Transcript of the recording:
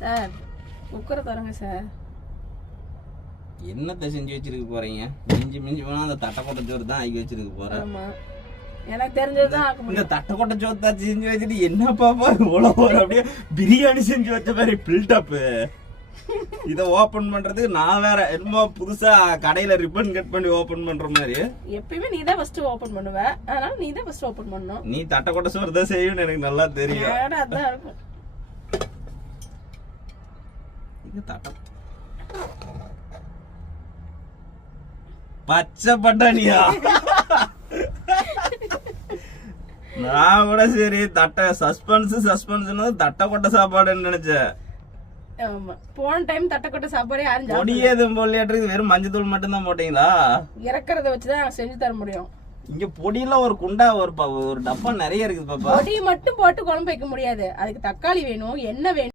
Sir குக்கரை தரங்க sir. என்னத்தை செஞ்சு வச்சிருக்க போறீங்க? மிஞ்சி மிஞ்சி போனா அந்த தட்டைக்கொட்டை சோறு தான் ஆக்கி வச்சிருக்க போறேன் ஆமா. எனக்கு தெரிஞ்சது தான் ஆக்க இந்த முடியும். தட்டைக்கொட்டை சோறு தான் செஞ்சு வச்சுட்டு என்ன பாப்பா? இவ்வளவு ஒரு அப்படியே பிரியாணி செஞ்சு வச்ச மாதிரி பில்டப் இத ஓபன் பண்றதுக்கு நான் வேற என்னமோ புதுசா கடையில ரிப்பன் கட் பண்ணி ஓபன் பண்ற மாதிரி. எப்பயுமே நீ தான் ஃபர்ஸ்ட் ஓபன் பண்ணுவ. அதனால நீ தான் ஃபர்ஸ்ட் ஓபன் பண்ணணும் நீ தட்டைக்கொட்டை சோறு தான் செய்யும்னு எனக்கு நல்லா தெரியும். அதான் இருக்கும். இது தட்டை பச்சை பட்டாணியா நான் கூட சரி தட்டை சஸ்பென்ஸ் சஸ்பென்ஸ் தட்டை கொட்டை சாப்பாடுன்னு நினைச்சேன் போன டைம் தட்டக்கொட்டை சாப்பாடு யாரும் பொடி சாப்பிடல. எதுவும் போடலையாட்டு வெறும் மஞ்சத்தூள் மட்டும் தான் போட்டீங்களா இறக்கறத வச்சுதான் நாங்க செஞ்சு தர முடியும் இங்க பொடியில ஒரு குண்டா ஒரு ஒரு டப்பா நிறைய இருக்குது பாப்பா பொடி மட்டும் போட்டு குழம்பு வைக்க முடியாது அதுக்கு தக்காளி வேணும் எண்ணெய் வேணும்